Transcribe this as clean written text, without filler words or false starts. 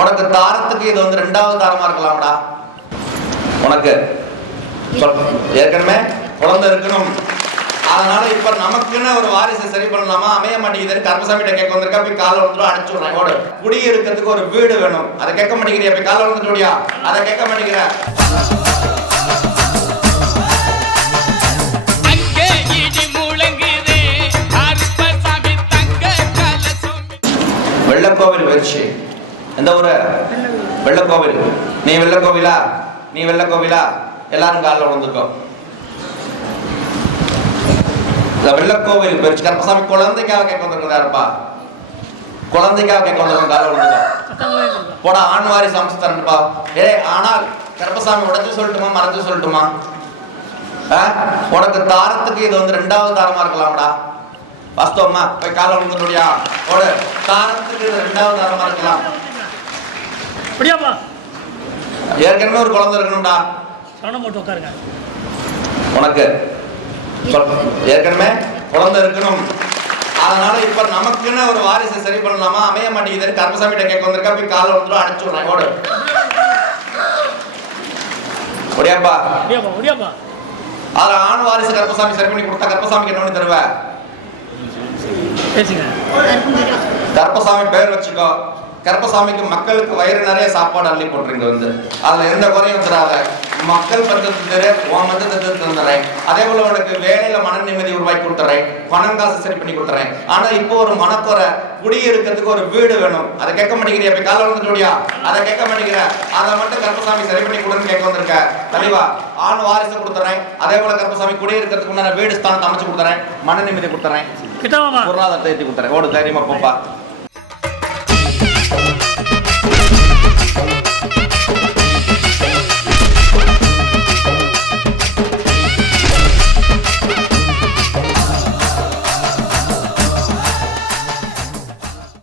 உனக்கு தாரத்துக்கு இது வந்து ரெண்டாவது தாரமா இருக்கலாம்டா. உனக்கு ஏற்கனவே குழந்தை இருக்கணும், அதனால இப்ப நமக்குன்னு ஒரு வாரிசை சரி பண்ணலாமா, அமைய மாட்டேங்குது. கருப்பசாமி கேட்க வந்திருக்கா, போய் காலை வந்துடும் அடிச்சு விடுறேன். ஓடு. குடியிருக்கிறதுக்கு ஒரு வீடு வேணும், அதை கேட்க மாட்டேங்கிறியா? போய் காலை வந்துட்டோடியா, அதை கேட்க மாட்டேங்கிற. வெள்ளக்கோவில் வச்சு எந்த ஊரு? வெள்ளக்கோவில். நீ வெள்ளக்கோவிலா? நீ வெள்ளக்கோவிலா? எல்லாரும் காலில் விழுந்துக்கோ. வெள்ளக்கோவில் பெருச்சு கருப்பசாமி குழந்தைக்காக கேட்க வந்திருக்காருப்பா. குழந்தைக்காக கேட்க வந்திருக்கோம், காலில் விழுந்துக்கோ. போடா, ஆண் வாரிசு அமைச்சு தரணுப்பா. ஆனால் கருப்பசாமி உடச்சு சொல்லட்டுமா மறைச்சு சொல்லட்டுமா? உனக்கு தாரத்துக்கு இது வந்து ரெண்டாவது தாரமா இருக்கலாம்டா. வாஸ்தவமா? போய் காலை விழுந்துட்டியா? ஓடு. தாரத்துக்கு இது ரெண்டாவது தாரமா இருக்கலாம். ஏற்கனவே ஒரு குழந்தை இருக்கணும்டா. உனக்கு ஏற்கனவே குழந்தை இருக்கணும், அதனால இப்ப நமக்குன்னு ஒரு வாரிசை சரி பண்ணலாமா, அமைய மாட்டேங்குது. கருப்பசாமி கேட்க வந்திருக்கா, போய் காலை வந்துடும் அடிச்சு விடுறேன். ஓடு. ஒடியாப்பா. அதுல ஆண் வாரிசு கருப்பசாமி சரி பண்ணி கொடுத்தா கருப்பசாமிக்கு என்ன பண்ணி தருவ? கருப்பசாமி பேர் வச்சுக்கோ. கருப்பசாமிக்கு மக்களுக்கு வயிறு நிறைய சாப்பாடு அள்ளி போட்டுருங்க வந்து, அதுல எந்த குறையும் வந்துடாத. மக்கள் பத்தத்துக்கு உன் மதத்தை தந்துடுறேன். அதே போல உனக்கு வேலையில மன நிம்மதி உருவாக்கி கொடுத்துறேன், பணம் காசு சரி பண்ணி கொடுத்துறேன். ஆனா இப்போ ஒரு மனக்குறை, குடியிருக்கிறதுக்கு ஒரு வீடு வேணும், அதை கேட்க மாட்டேங்கிறியா? போய் காலை வந்துட்டோடியா, அதை கேட்க மாட்டேங்கிற. அதை மட்டும் கருப்பசாமி சரி பண்ணி கொடுன்னு கேட்க வந்திருக்க. தெளிவா? ஆண் வாரிசு கொடுத்துறேன், அதே போல கருப்பசாமி குடியிருக்கிறதுக்கு உண்டான வீடு ஸ்தானத்தை அமைச்சு கொடுத்துறேன், மன நிம்மதி கொடுத்துறேன், பொருளாதாரத்தை ஏற்றி கொடுத்துறேன். ஓடு, தைரியமா போப்பா.